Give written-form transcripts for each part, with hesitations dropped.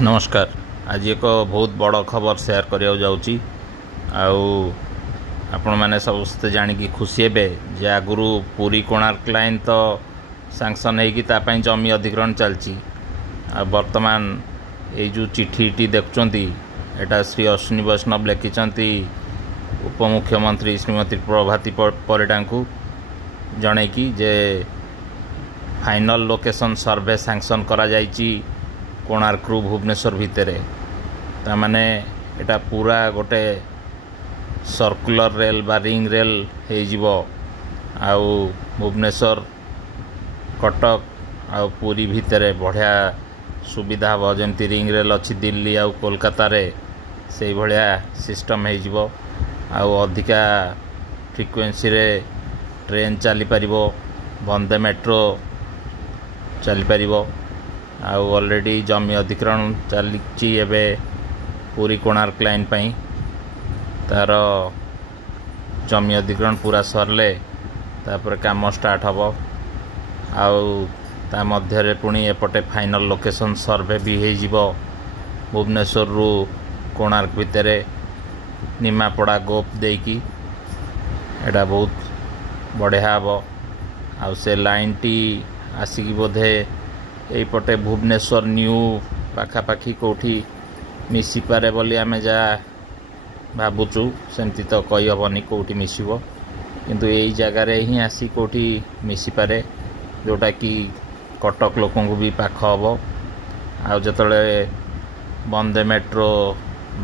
नमस्कार। आज एक बहुत बड़ खबर शेयर करने जाऊँगी। आपण मैंने समस्ते जाणिकी खुशी हे जे आगुरी पुरी कोणार्क लाइन तो सांक्शन होगी जमी अधिग्रहण चलती। बर्तमान ये जो चिठीटी देखुं एटा श्री अश्विनी वैष्णव लिखिं उपमुख्यमंत्री श्रीमती प्रभाती परिडा को जनईकि जे फाइनल लोकेशन सर्वे सांक्शन करा जाइची कोणार्क रु भुवनेश्वर भितर ताने एटा पूरा गोटे सर्कुलर रेल बा रिंग रेल हो भुवनेश्वर कटक आ पुरी भितर बढ़िया सुविधा हम जमी रिंग रेल अच्छी दिल्ली आ कोलकाता रे से भाया सिस्टम हो अधिका फ्रिक्वेंसी रे ट्रेन चली पार वंदे मेट्रो चली पार ऑलरेडी जमी अधिग्रहण चली एबे पूरी कोणार्क लाइन पाई तार जमी अधिग्रहण पूरा सरले तापर काम स्टार्ट हम ता मध्य पुणी एपटे फाइनल लोकेशन सर्वे भी हो भुवनेश्वर रु कोणार्क भितर निमापड़ा गोप देकी एटा बहुत बढ़िया हम आ से लाइन टी आसिक बोधे यपटे भुवनेश्वर न्यू पाखापाखि कौटी मिसी पारे बोली आमे जा भावुचु सेमती तो कही हेनी कौटी मिसिबो किंतु यही जगार ही आसी कौटी मिसी पारे जोटा कि कटक लोक भी पाख हम आ जतले वंदे मेट्रो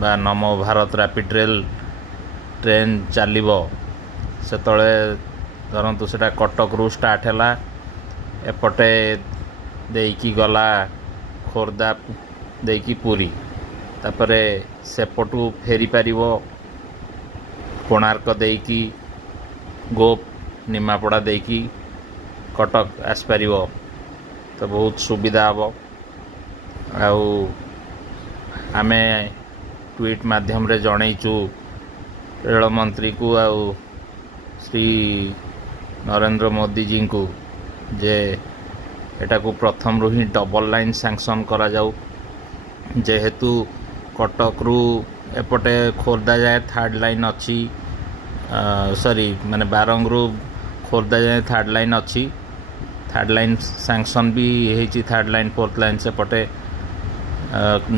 बा नमो भारत रैपिड रेल ट्रेन चलो से धरतु से कटक रु स्टार्ट है एपटे देकी गला खोर्धा देकी पुरी तापरे सेपटू फेरी पार कोणार्क देकी गोप निमापड़ा देकी कटक आसपार तो बहुत सुविधा हम आमे ट्वीट माध्यम रे जनईचु रेल मंत्री को श्री नरेंद्र मोदी जी को जे एटा को प्रथम रू ही डबल लाइन सैंक्शन करा जाऊ जेहेतु कटक रु एपटे खोर्धा जाए थर्ड लाइन अच्छी सॉरी माने बारंग रु खोर्धा जाए थर्ड लाइन अच्छी थर्ड लाइन सैंक्शन भी है थर्ड लाइन फोर्थ लाइन से पटे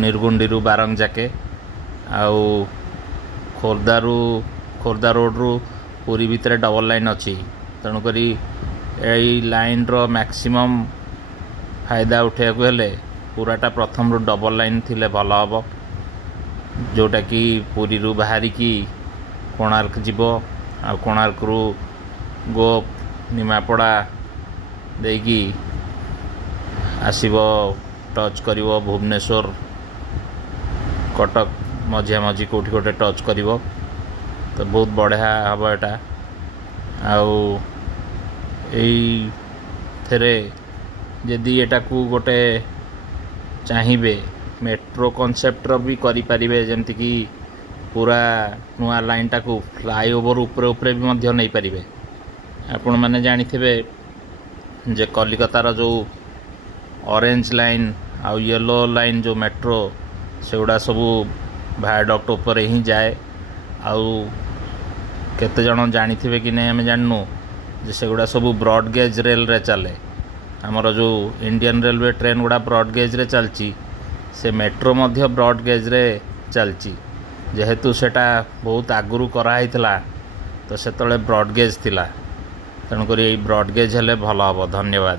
निर्गुंडी रु बारंग जाके आउ खोर्धा रोड रु पूरी भितर डबल लाइन अच्छी तेणुक यही लाइन रो मैक्सिमम फायदा उठा हेले पूराटा प्रथम रु डबल लाइन थिले भल हम जोटा कि पुरी रु बाहरी की कोणार्क जीव आ कोणार्क रु गोप निमापड़ा देकी आसीबो टच करिवो भुवनेश्वर कटक मझिया मझी कोठी कोटे टच करिवो तो बहुत बढ़िया हम एटा थे जदि एटा को गोटे चाहिए मेट्रो कॉन्सेप्ट भी करि परिबे जेमति कि पूरा नुआ लाइन टाक फ्लाईओवर उपरे भी मध्य नहीं पारिबे। आपण माने जानिथिबे जे कलिकतार जो ऑरेंज लाइन आ येलो लाइन जो मेट्रो सेगुड़ा सबू वायडक्ट उपर ही जाए आउ केते जण जानिथिबे कि नहीं आमे जाननु जे सेगुड़ा सबू ब्रॉड गेज रेल रे चले आमर जो इंडियन रेलवे ट्रेन गुड़ा ब्रॉड गेज रे चलची से मेट्रो मध्य ब्रॉड गेज रे चलची जेहेतु सेटा बहुत आगुरु कराई थिला तो सेतले ब्रॉड गेज थिला तेणुक ब्रॉड गेज हेले भल हम। धन्यवाद।